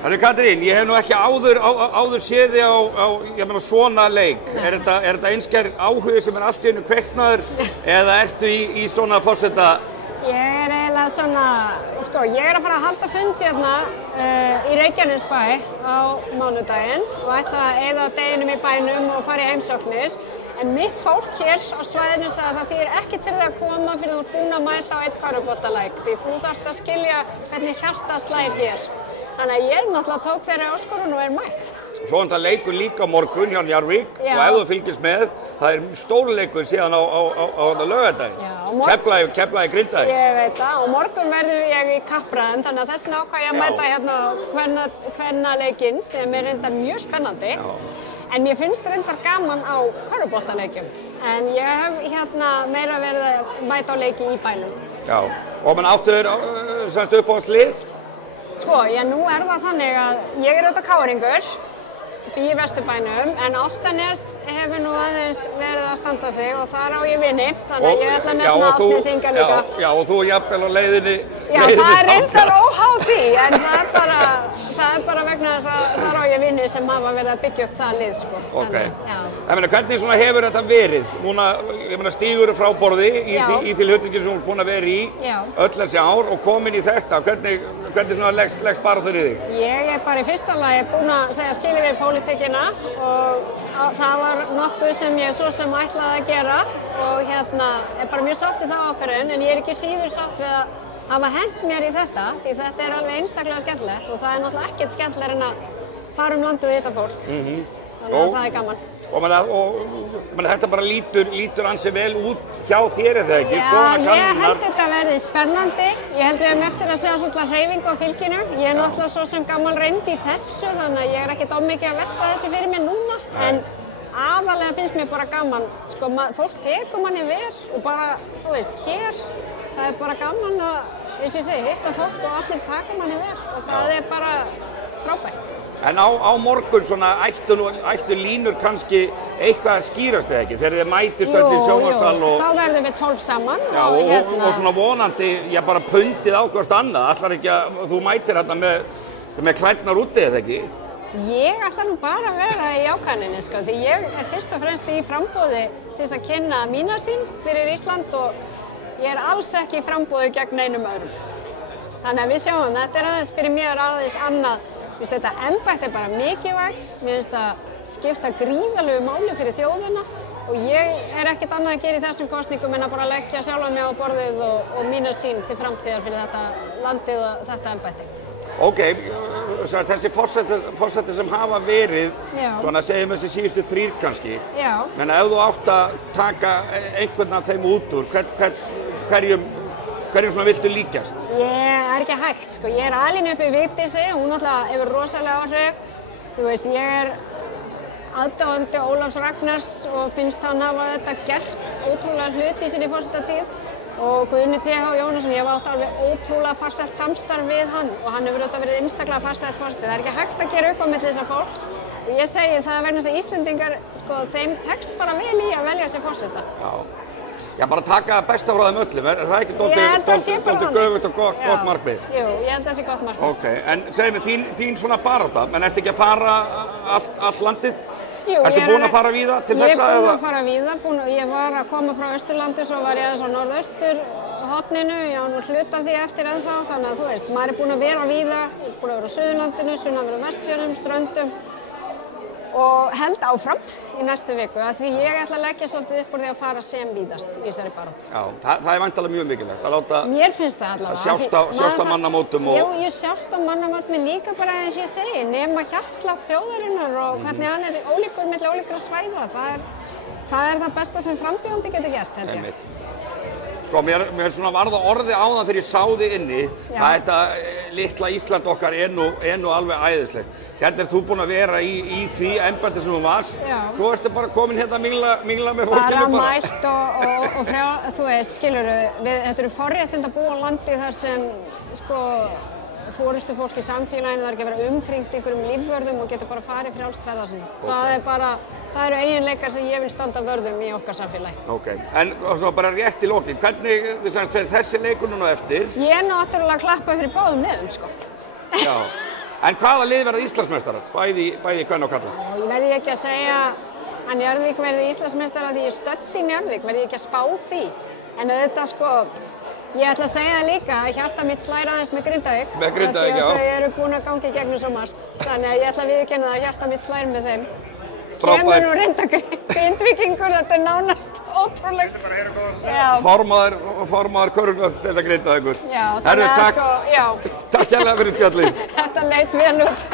Þannig Katrín, ég hef nú ekki áður séð þig á ég meina svona leik. Er þetta einskær áhugi sem allt í einu kveiknaður eða ertu í svona forseta? Ég eiginlega svona, sko, ég að fara að halda fund hérna í Reykjanesbæ á mánudaginn og ætla að eyða deginum í bænum og fara í heimsóknir. En mitt fólk hér á svæðinu sagði að það þýðir ekkert fyrir það að koma fyrir þú ert búin að mæta á einn körfuboltaleik því þú þarft að skilja hvernig hjartað slær hér. Þannig að ég náttúrulega tók þeirri áskorun og mætt. Svo það leikur líka morgun hjá Njarðvík og ef þú fylgist með, það stórleikur síðan á laugardaginn. Keflavík Grindavík. Ég veit það og morgun verður ég í kappræðum þannig að þessi ákvað ég að mæta hérna á kvennaleikinn sem reyndar mjög spennandi. En mér finnst reyndar gaman á körfuboltaleikjum. En ég hef hérna meira verið að mæta á leiki í bænum. Já, og mann áttur semst upp á slið? Sko, nú það þannig að ég auðvitað káringur, bý í Vesturbænum, en Álftanes hefur nú aðeins verið að standa sig og þar á ég vini, þannig að ég ætla að nefna Álftanesinga líka. Já, og þú jafnvel á leiðinni. Já, það reyndar óháð því, en það er bara vegna þess að þar á ég vini sem hafa verið að byggja upp það lið, sko. Ok. Hvernig svona hefur þetta verið? Núna, ég meina, stígur frá borði í því hlutverki sem þú ert búin að vera í öll þessi ár og komin í þetta. Hvernig svona leggst baráttan í þig? Ég bara í fyrsta lagi búin að segja skilið við pólitíkina og það var nokkuð sem ég svo sem ætlaði að gera og bara mjög sátt við það ákvörðun en ég ekki síður sátt við að hafa hent mér í þetta því þetta alveg einstaklega skemmtilegt og það náttúrulega ekkert skemmtilegra en að fara landið og hitta fólk. Þannig að það gaman. Og þetta bara lítur ansi vel út hjá þér eða ekki? Já, ég held þetta verði spennandi. Ég held við hefum eftir að sjá svolítið hreyfingu á fylkinu. Ég náttúrulega svo sem gammal reynd í þessu, þannig að ég ekkert mikið að velta þessu fyrir mér núna. En aðalega finnst mér bara gaman. Sko, fólk tekur manni vel og bara, þú veist, hér, það bara gaman að, eins og ég segi, hitta fólk og allir taka manni vel og það bara frábært. En á morgun svona ættu línur kannski eitthvað að skýrast eða ekki þegar þið mætist öll í sjónvarssal og þá verðum við 12 saman og svona vonandi bara pundið á hvort annað ætlar ekki að þú mætir þarna með klærnar úti eða ekki? Ég ætla nú bara að vera í ákvæðinni sko því ég fyrst og fremst í framboði til þess að kynna mína sýn fyrir Ísland og ég alls ekki í framboði gegn neinum öðrum. Þannig að við sjáum þetta aðeins fyrir mér aðeins annað. Mér finnst þetta embætti bara mikilvægt, mér finnst það skipta gríðarlegu máli fyrir þjóðina og ég ekkert annað að gera í þessum kosningum en að bara leggja sjálfa mig á borðið og mína sýn til framtíðar fyrir þetta landið og þetta embætti. Ok, þessi forseti sem hafa verið, svona segjum þessi síðustu 3 kannski, menn ef þú átt að taka einhvern af þeim út úr, hverjum svona viltu líkjast? Ég ekki hægt, sko. Ég alin upp í Vigdísi, hún náttúrulega hefur rosalega áhrif. Þú veist, ég aðdáandi Ólafs Ragnars og finnst hann hafa þetta gert ótrúlega hluti í sinni forsetatíð. Og Guðni T.H. Jónasson, ég hef átt alveg ótrúlega farsælt samstarf við hann og hann hefur auðvitað verið einstaklega farsælt forseti. Það ekki hægt að gera upp á milli þessa fólks. Og ég segi það vegna þess að Íslendingar, sko, þeim tekst bara vel í að velja sér forseta. Já, bara taka besta frá þeim öllum, það ekki dálítið göfugt og gott markmið? Jú, ég held að það sé gott markmið. Ok, en segðu mér, þín svona barátta, menn ertu ekki að fara allt landið? Jú, ertu búin að fara víða til þessa? Ég búin að fara víða, ég var að koma frá Austurlandi, svo var ég aðeins á norðausturhorninu, ég á nú hluta af því eftir ennþá, þannig að þú veist, maður búin að vera víða, ég búin að vera á Suðurlandinu, sunnanverðum Vestfjörðum, Ströndum og held áfram í næstu viku af því ég ætla að leggja svolítið upp úr því að fara sem víðast í þessari baráttu. Já, það væntanlega mjög mikilvægt að láta mér finnst það allavega sjást á mannamótum og já, ég sjást á mannamótum líka bara eins og ég segi nema hjartslátt þjóðarinnar og hvernig hann ólíkur milli ólíkra svæða það besta sem frambjóðandi getur gert held ég. Sko, mér svona varða orði á það þegar ég sá þig inni að þetta litla Ísland okkar nú alveg æðislegt. Hérna þú búin að vera í því embætti sem þú varst, svo ertu bara komin hérna að mingla með fólkinu bara. Bara mætt og frá, þú veist, skilurðu, þetta eru forréttindi að búa á landi þar sem, sko, forystu fólk í samfélaginu, það ekki að vera umkringt einhverjum lífvörðum og getur bara farið frjálst ferða sinni. Það eru eiginleikar sem ég vil standa vörðum í okkar samfélagi. Ok, en svo bara rétt í lokin, hvernig fer þessi leikur núna eftir? Ég náttúrulega klappa fyrir báðum liðum, sko. Já. En hvaða lið verða Íslandsmeistarar, bæði kvenna og kalla? Ég verði ekki að segja að Njarðvík verði Íslandsmeistara því ég stödd í Njarðvík, verði ekki að spá því. En auðvitað sko, ég ætla að segja það líka að hjarta mitt slær aðeins með Grindavík. Með Grindavík, já. Því að þau eru búin að gangi gegnum svo margt. Þannig að ég ætla að viðurkenna að hjarta mitt slær með þeim. Kemur nú reynda Grindvíkingur, þetta er nánast ótrúlegt. Formaður körfuboltadeildar Grindavíkur. Já, þannig að sko, já. Takk hérlega fyrir spjallið. Þetta leit vel út.